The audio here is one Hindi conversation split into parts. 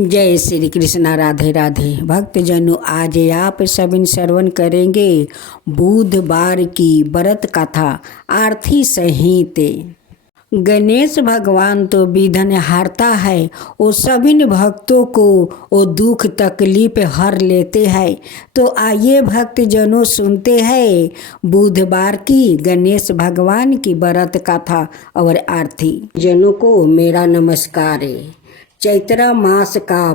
जय श्री कृष्णा। राधे राधे। भक्तजनों, आज आप सभी श्रवण करेंगे बुधवार की व्रत कथा आरती संहिते। गणेश भगवान तो विघ्न हारता है, वो सभी भक्तों को वो दुख तकलीफ हर लेते हैं। तो आइए भक्तजनों सुनते हैं बुधवार की गणेश भगवान की व्रत कथा और आरती। जनों को मेरा नमस्कार है। चैत्र मास का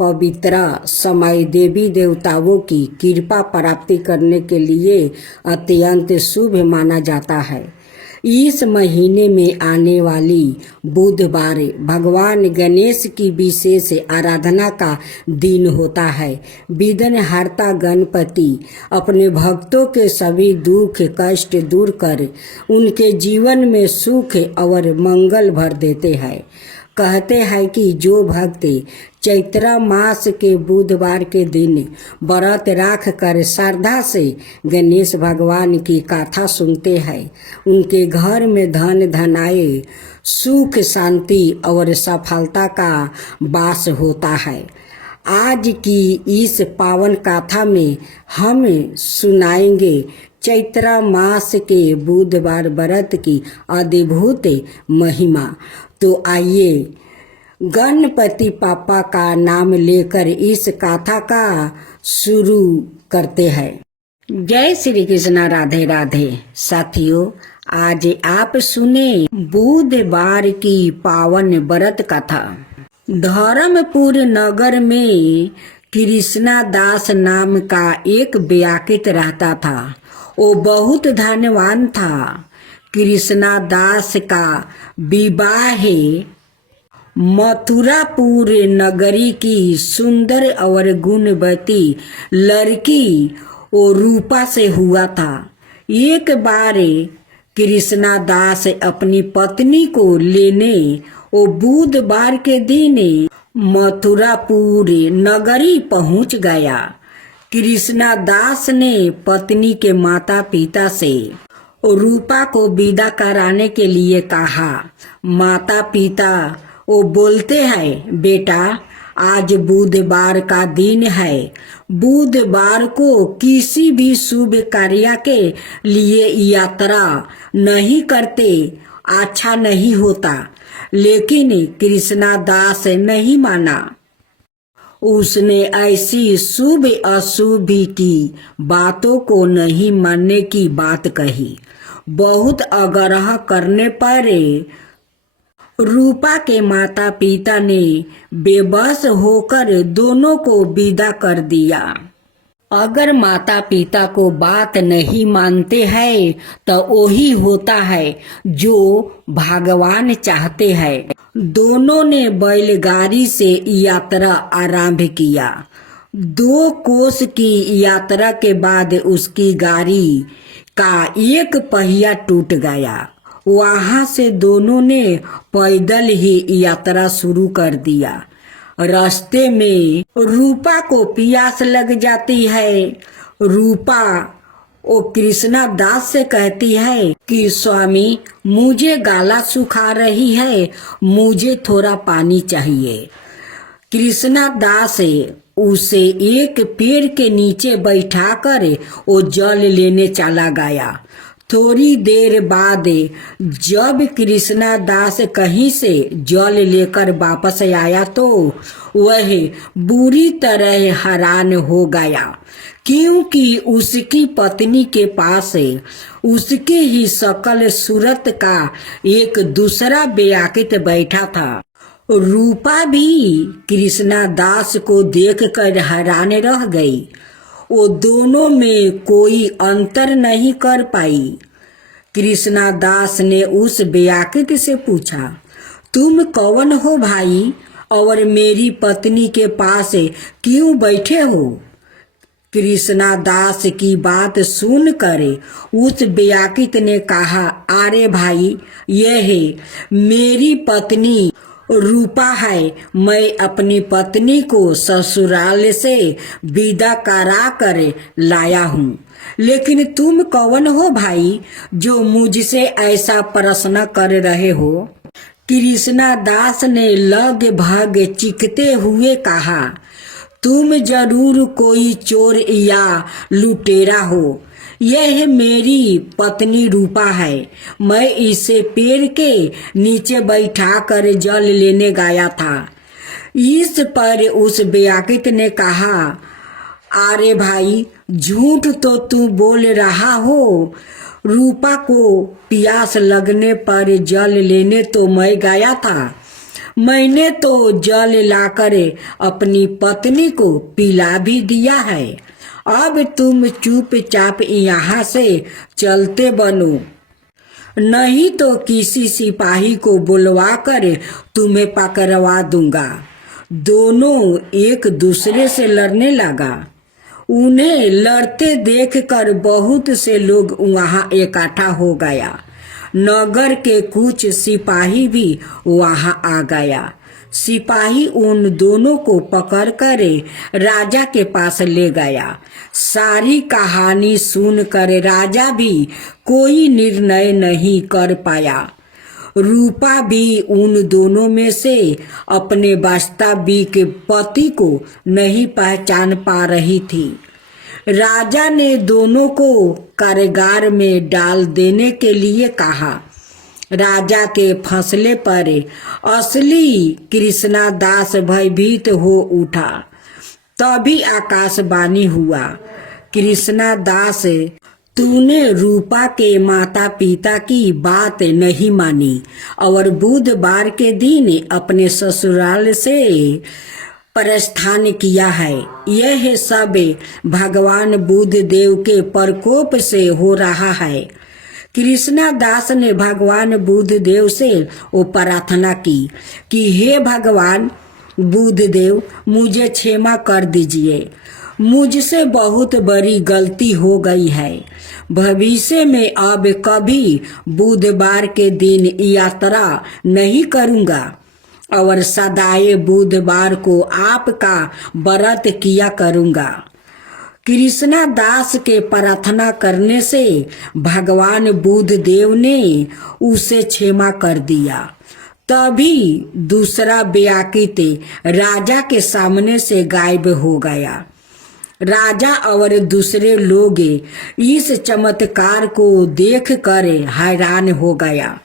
पवित्र समय देवी देवताओं की कृपा प्राप्ति करने के लिए अत्यंत शुभ माना जाता है। इस महीने में आने वाली बुधवार भगवान गणेश की विशेष आराधना का दिन होता है। विघ्नहर्ता गणपति अपने भक्तों के सभी दुख कष्ट दूर कर उनके जीवन में सुख और मंगल भर देते हैं। कहते हैं कि जो भक्त चैत्र मास के बुधवार के दिन व्रत राख कर श्रद्धा से गणेश भगवान की कथा सुनते हैं, उनके घर में धन धनाए सुख शांति और सफलता का वास होता है। आज की इस पावन कथा में हम सुनाएंगे चैत्र मास के बुधवार व्रत की अद्भुत महिमा। तो आइए गणपति पापा का नाम लेकर इस कथा का शुरू करते हैं। जय श्री कृष्णा। राधे राधे। साथियों, आज आप सुने बुधवार की पावन व्रत कथा। धर्मपुर नगर में कृष्णा दास नाम का एक व्याकित रहता था। वो बहुत धनवान था। कृष्णा दास का विवाह मथुरापुर नगरी की सुंदर और गुणवती लड़की और रूपा से हुआ था। एक बार कृष्णा दास अपनी पत्नी को लेने वो बुधवार के दिन मथुरापुर नगरी पहुंच गया। कृष्णा दास ने पत्नी के माता पिता से रूपा को विदा कराने के लिए कहा। माता पिता वो बोलते हैं, बेटा आज बुधवार का दिन है। बुधवार को किसी भी शुभ कार्य के लिए यात्रा नहीं करते, अच्छा नहीं होता। लेकिन कृष्णा दास नहीं माना। उसने ऐसी शुभ अशुभ की बातों को नहीं मानने की बात कही। बहुत आग्रह करने पर रूपा के माता पिता ने बेबस होकर दोनों को विदा कर दिया। अगर माता पिता को बात नहीं मानते हैं तो वही होता है जो भगवान चाहते हैं। दोनों ने बैलगाड़ी से यात्रा आरंभ किया। 2 कोस की यात्रा के बाद उसकी गाड़ी का एक पहिया टूट गया। वहां से दोनों ने पैदल ही यात्रा शुरू कर दिया। रास्ते में रूपा को प्यास लग जाती है। रूपा वो कृष्णा दास से कहती है कि स्वामी मुझे गला सुखा रही है, मुझे थोड़ा पानी चाहिए। कृष्णा दास उसे एक पेड़ के नीचे बैठाकर वो जल लेने चला गया। थोड़ी देर बाद जब कृष्णा दास कहीं से जल लेकर वापस आया तो वह बुरी तरह हैरान हो गया, क्योंकि उसकी पत्नी के पास उसके ही शकल सूरत का एक दूसरा व्याकित बैठा था। रूपा भी कृष्णा दास को देखकर हैरान रह गई। वो दोनों में कोई अंतर नहीं कर पाई। कृष्णा दास ने उस व्याकित से पूछा, तुम कौन हो भाई और मेरी पत्नी के पास क्यों बैठे हो? कृष्णा दास की बात सुनकर उस व्याकित ने कहा, अरे भाई, यह मेरी पत्नी रूपा है। मैं अपनी पत्नी को ससुराल से विदा करा कर लाया हूँ। लेकिन तुम कौन हो भाई जो मुझसे ऐसा प्रश्न कर रहे हो? कृष्णा दास ने लगभग चीखते हुए कहा, तुम जरूर कोई चोर या लुटेरा हो। यह मेरी पत्नी रूपा है। मैं इसे पेड़ के नीचे बैठा कर जल लेने गया था। इस पर उस व्याकुत ने कहा, अरे भाई, झूठ तो तू बोल रहा हो। रूपा को प्यास लगने पर जल लेने तो मैं गया था। मैंने तो जल लाकर अपनी पत्नी को पिला भी दिया है। अब तुम चुपचाप यहाँ से चलते बनो, नहीं तो किसी सिपाही को बुलवा कर तुम्हें पकड़वा दूंगा। दोनों एक दूसरे से लड़ने लगा। उन्हें लड़ते देखकर बहुत से लोग वहां इकट्ठा हो गया। नगर के कुछ सिपाही भी वहां आ गया। सिपाही उन दोनों को पकड़कर राजा के पास ले गया। सारी कहानी सुनकर राजा भी कोई निर्णय नहीं कर पाया। रूपा भी उन दोनों में से अपने वास्तविक पति को नहीं पहचान पा रही थी। राजा ने दोनों को कारागार में डाल देने के लिए कहा। राजा के फैसले पर असली कृष्णा दास भयभीत हो उठा। तभी आकाशवाणी हुआ, कृष्णा दास, तूने रूपा के माता पिता की बात नहीं मानी और बुधवार के दिन अपने ससुराल से प्रस्थान किया है। यह सब भगवान बुद्ध देव के प्रकोप से हो रहा है। कृष्णा दास ने भगवान बुद्ध देव से वो प्रार्थना की कि हे भगवान बुद्ध देव, मुझे क्षमा कर दीजिए। मुझसे बहुत बड़ी गलती हो गई है। भविष्य में अब कभी बुधवार के दिन यात्रा नहीं करूंगा और सदाए बुधवार को आपका व्रत किया करूंगा। कृष्णा दास के प्रार्थना करने से भगवान बुद्ध देव ने उसे क्षमा कर दिया। तभी दूसरा व्याकुत राजा के सामने से गायब हो गया। राजा और दूसरे लोग इस चमत्कार को देखकर हैरान हो गया।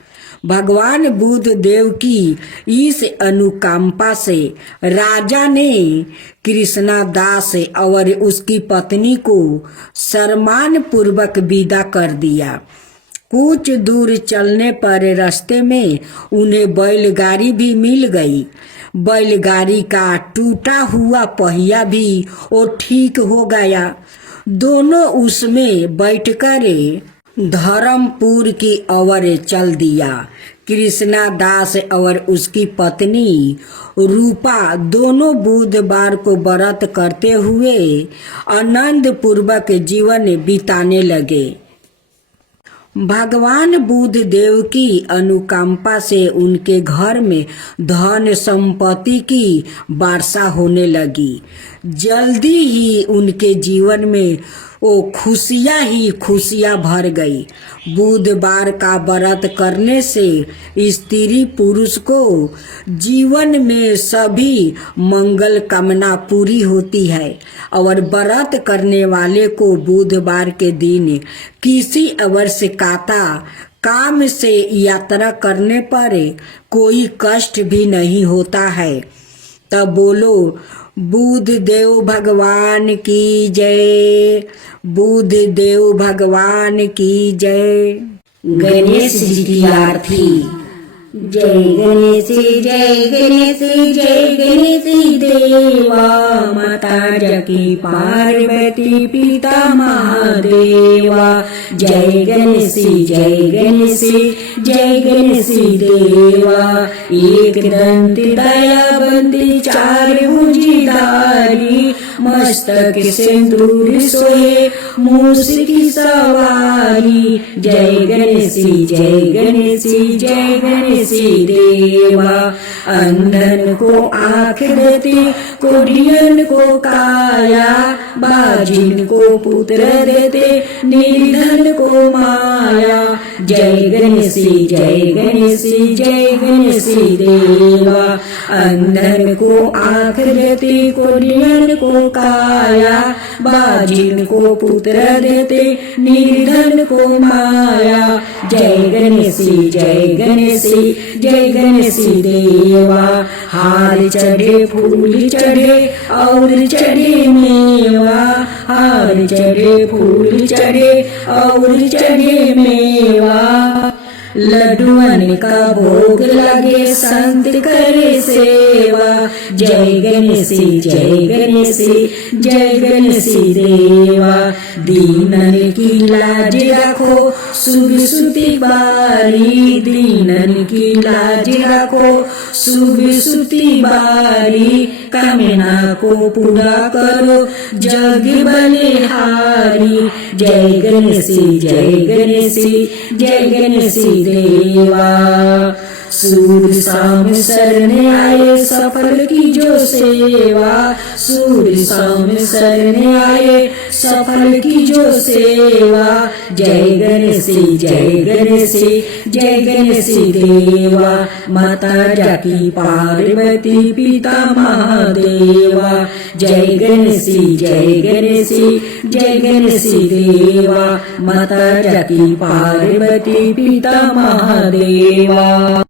भगवान बुद्ध देव की इस अनुकंपा से राजा ने कृष्णा दास और उसकी पत्नी को सम्मान पूर्वक विदा कर दिया। कुछ दूर चलने पर रास्ते में उन्हें बैलगाड़ी भी मिल गई। बैलगाड़ी का टूटा हुआ पहिया भी वो ठीक हो गया। दोनों उसमें बैठकर धर्मपुर की ओर चल दिया। कृष्णा दास और उसकी पत्नी रूपा दोनों बुधवार को व्रत करते हुए आनंद पूर्वक जीवन बिताने लगे। भगवान बुद्ध देव की अनुकंपा से उनके घर में धन संपत्ति की वर्षा होने लगी। जल्दी ही उनके जीवन में वो खुशियाँ ही खुशियाँ भर गई। बुधवार का व्रत करने से स्त्री पुरुष को जीवन में सभी मंगल कामना पूरी होती है और व्रत करने वाले को बुधवार के दिन किसी आवश्यकता काम से यात्रा करने पर कोई कष्ट भी नहीं होता है। तब बोलो, बुद्ध देव भगवान की जय, बुद्ध देव भगवान की जय। गणेश जी की आरती। जय गणेश जय गणेश जय गणेश देवा, माता जकी पार्वती पिता महादेवा। जय गणेश जय गणेश जय गणेश देवा, एक दंत दयाबंदी चार भुजधारी, मस्तक सिंदूर सोहे मूस की सवारी। जय गणेश जय गणेश जय गणेश गणेशी देवा। अंधन को आँख देते, कोढ़ियन को काया, बाजिन को पुत्र देते, निर्धन को माया। जय गणेशी जय गणेशी जय गणेशी देवा। अंधन को आँख देते, कोढ़ियन को काया, बाजिन को पुत्र देते, निर्धन को माया। जय गणेशी जय गणेशी जय गणेशी देवा। हार चढ़े फूल चढ़े और चढ़े मेवा, हार चढ़े फूल चढ़े और चढ़े मेवा। लड्डुअन का भोग लगे, संत करे सेवा। जय गणेशी जय गणेशी जय गणेशी देवा। दीनन की लाज रखो, शुभ सुति बारी, दीनन की लाज रखो, शुभ सुति बारी। कामना को पूरा करो, जग बलिहारी। जय गणेशी जय गणेशी जय गणेशी देवा। सूर्य शाम शरण आए, सफल की जो सेवा। सूर्य शाम शरण आए, सफल की जो सेवा। जय गणेशी जय गणेशी जय गणेशी देवा। माता जाकी पार्वती पिता महादेवा। जय गणेशी जय गणेशी जय गणेशी देवा। माता जाकी पार्वती पिता महादेवा।